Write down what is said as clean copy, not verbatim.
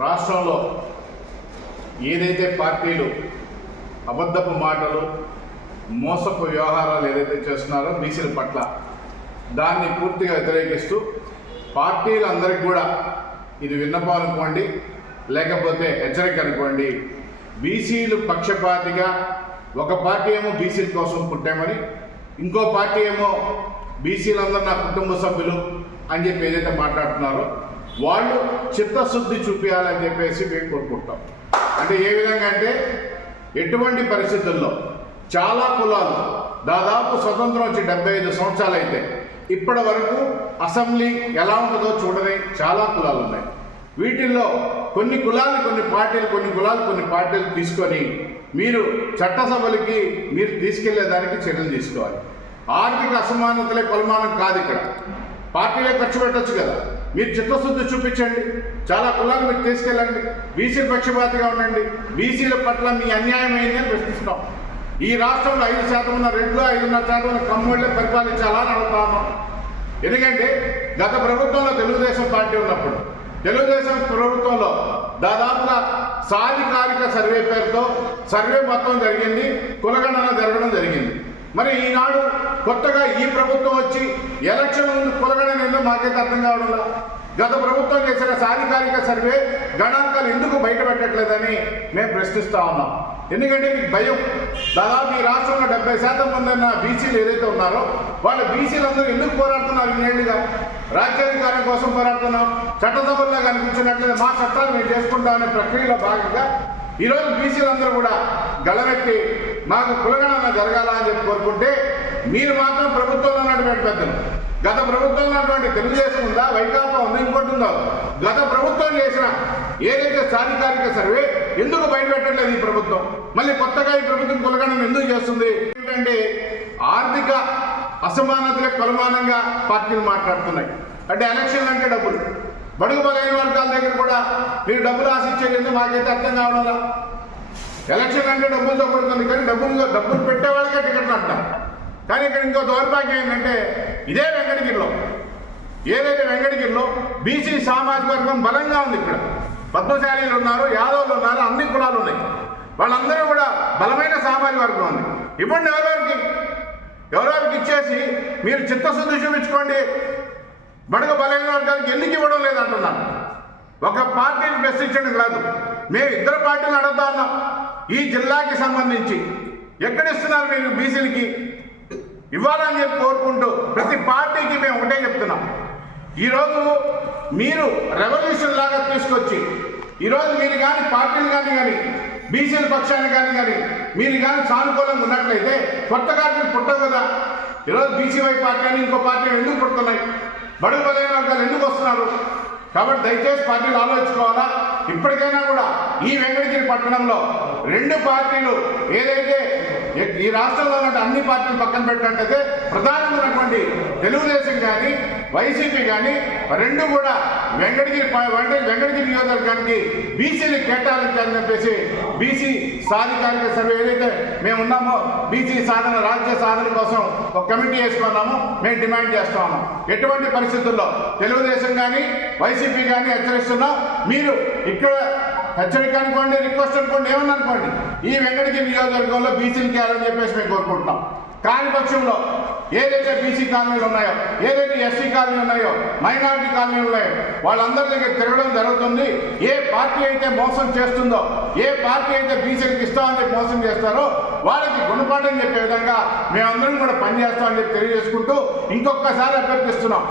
రాష్ట్రంలో ఏదైతే పార్టీలు అబద్ధపు మాటలు మోసపు వ్యవహారాలు ఏదైతే చేస్తున్నారో బీసీల పట్ల దాన్ని పూర్తిగా వ్యతిరేకిస్తూ పార్టీలందరికీ కూడా ఇది విన్నపం అనుకోండి, లేకపోతే హెచ్చరిక అనుకోండి. బీసీలు పక్షపాతిగా ఒక పార్టీ ఏమో బీసీల కోసం పుట్టామని, ఇంకో పార్టీ ఏమో బీసీలందరూ నా కుటుంబ సభ్యులు అని చెప్పి ఏదైతే మాట్లాడుతున్నారో వాళ్ళు చిత్తశుద్ధి చూపించాలని చెప్పేసి మేము కోరుకుంటాం. అంటే ఏ విధంగా అంటే, ఎటువంటి పరిస్థితుల్లో చాలా కులాలు దాదాపు స్వతంత్రం వచ్చి 75 సంవత్సరాలు అయితే ఇప్పటి వరకు అసెంబ్లీ ఎలా ఉంటుందో చూడని చాలా కులాలు ఉన్నాయి. వీటిల్లో కొన్ని కులాలు కొన్ని పార్టీలు తీసుకొని మీరు చట్టసభలకి మీరు తీసుకెళ్లేదానికి చర్యలు తీసుకోవాలి. ఆర్థిక అసమానతలే కొలమానం కాదు. ఇక్కడ పార్టీలే ఖర్చు పెట్టచ్చు కదా. మీరు చిత్తశుద్ధి చూపించండి, చాలా కులాలు మీరు తీసుకెళ్ళండి, బీసీల పక్షపాతిగా ఉండండి. బీసీల పట్ల మీ అన్యాయం అయిందని ప్రశ్నిస్తున్నాం. ఈ రాష్ట్రంలో 5% ఉన్న రెడ్లు, 5.5% ఉన్న కమ్మోళ్ళే పరిపాలించాలని అడుగుతాము. ఎందుకంటే గత ప్రభుత్వంలో తెలుగుదేశం పార్టీ ఉన్నప్పుడు తెలుగుదేశం ప్రభుత్వంలో దాదాపుగా సాధికారిక సర్వే పేరుతో సర్వే మొత్తం జరిగింది, కులగణన జరగడం జరిగింది. మరి ఈనాడు కొత్తగా ఈ ప్రభుత్వం వచ్చి ఎలక్షన్ ముందు కులగణన ఏందో మాకైతే అర్థం కావడంలా. గత ప్రభుత్వం చేసిన సాధికారిక సర్వే గణాంకాలు ఎందుకు బయట పెట్టట్లేదని మేము ప్రశ్నిస్తూ ఉన్నాం. ఎందుకంటే మీకు భయం. దాదాపు ఈ రాష్ట్రంలో 70% మంది ఉన్న బీసీలు ఏదైతే ఉన్నారో వాళ్ళ బీసీలందరూ ఎందుకు పోరాడుతున్నారు? ఇన్నేళ్లుగా రాజ్యాధికారం కోసం పోరాడుతున్నాం. చట్టసభల్లో కనిపించినట్లయితే మా చట్టాలు మేము చేసుకుంటామనే ప్రక్రియలో భాగంగా ఈరోజు బీసీలందరూ కూడా గళమెత్తి మాకు కులగణన జరగాల అని చెప్పి కోరుకుంటే, మీరు మాత్రం ప్రభుత్వంలో ఉన్నటువంటి పెద్దలు, గత ప్రభుత్వంలో ఉన్నటువంటి తెలుగుదేశం ఉందా, వైకాపా ఉందా, ఇంకోటి ఉందో, గత ప్రభుత్వం చేసిన ఏదైతే సాధికారిక సర్వే ఎందుకు బయటపెట్టట్లేదు ఈ ప్రభుత్వం? మళ్ళీ కొత్తగా ఈ ప్రభుత్వం కులగణన ఎందుకు చేస్తుంది? ఏంటంటే ఆర్థిక అసమానతలకు కొలమానంగా పార్టీలు మాట్లాడుతున్నాయి. అంటే ఎలక్షన్లు అంటే డబ్బులు, బడుగు బలైన వర్గాల దగ్గర కూడా మీరు డబ్బులు ఆశించేది మాకైతే అర్థం కావడం. ఎలక్షన్ అంటే డబ్బులతో కొడుతుంది, కానీ డబ్బులు పెట్టే వాళ్ళకే టికెట్లు అంటారు. కానీ ఇక్కడ ఇంకో దౌర్భాగ్యం ఏంటంటే, ఇదే వెంకటగిరిలో బీసీ సామాజిక వర్గం బలంగా ఉంది. ఇక్కడ పద్మశాలీలు ఉన్నారు, యాదవులు ఉన్నారు, అన్ని కులాలు ఉన్నాయి. వాళ్ళందరూ కూడా బలమైన సామాజిక వర్గం ఉంది. ఇవ్వండి ఎవరెవరికి ఇచ్చేసి మీరు చిత్తశుద్ధి చూపించుకోండి. బడుగు బలైన వర్గానికి ఎందుకు ఇవ్వడం లేదంటున్నాను. ఒక పార్టీని ప్రశ్నించడం కాదు, మేము ఇద్దరు పార్టీలు అడుగుతా ఉన్నాం. ఈ జిల్లాకి సంబంధించి ఎక్కడిస్తున్నారు మీరు బీసీలకి? ఇవ్వాలని చెప్పి కోరుకుంటూ ప్రతి పార్టీకి మేము ఒకటే చెప్తున్నాం. ఈరోజు మీరు రెవల్యూషన్ లాగా తీసుకొచ్చి ఈరోజు మీరు కానీ పార్టీలు కానీ బీసీల పక్షాన్ని కానీ మీరు కానీ సానుకూలంగా ఉన్నట్లయితే కొత్తగా పుట్టవు కదా. ఈరోజు బీసీవై పార్టీ అని ఇంకో పార్టీ ఎందుకు పుడుతున్నాయి? బడుగు బలైన వర్గాలు ఎందుకు వస్తున్నారు? కాబట్టి దయచేసి పార్టీలు ఆలోచించుకోవాలా. ఇప్పటికైనా కూడా ఈ వెంకటగిరి పట్టణంలో 2 పార్టీలు ఏదైతే ఈ రాష్ట్రంలో ఉన్న అన్ని పార్టీలు పక్కన పెట్టినట్టయితే ప్రధానమైనటువంటి తెలుగుదేశం కానీ వైసీపీ కానీ 2 కూడా వెంకటగిరి నియోజకవర్గానికి బీసీలు కేటాయించాలని చెప్పేసి బీసీ సాధికారిక సర్వే ఏదైతే మేము ఉన్నామో బీసీ సాధన రాజ్య సాధన కోసం ఒక కమిటీ వేసుకున్నామో మేము డిమాండ్ చేస్తా ఉన్నాం. ఎటువంటి పరిస్థితుల్లో తెలుగుదేశం కానీ వైసీపీ కానీ హెచ్చరిస్తున్నాం. మీరు ఇక్కడ హెచ్చరిక అనుకోండి, రిక్వెస్ట్ అనుకోండి, ఏమన్నా అనుకోండి, ఈ వెంకటగిరి నియోజకవర్గంలో బీసీలు చేయాలని చెప్పేసి మేము కోరుకుంటున్నాం. కాని పక్షంలో ఏదైతే బీసీ కాలనీలు ఉన్నాయో, ఏదైతే ఎస్సీ కాలనీ ఉన్నాయో, మైనారిటీ కాలనీలు ఉన్నాయో వాళ్ళందరి దగ్గర తిరగడం జరుగుతుంది. ఏ పార్టీ అయితే మోసం చేస్తుందో, ఏ పార్టీ అయితే బీసీలకు ఇస్తామని చెప్పి మోసం చేస్తారో వాళ్ళకి గుణపాఠం చెప్పే విధంగా మేమందరం కూడా పనిచేస్తామని చెప్పి తెలియజేసుకుంటూ ఇంకొకసారి అభ్యర్థిస్తున్నాం.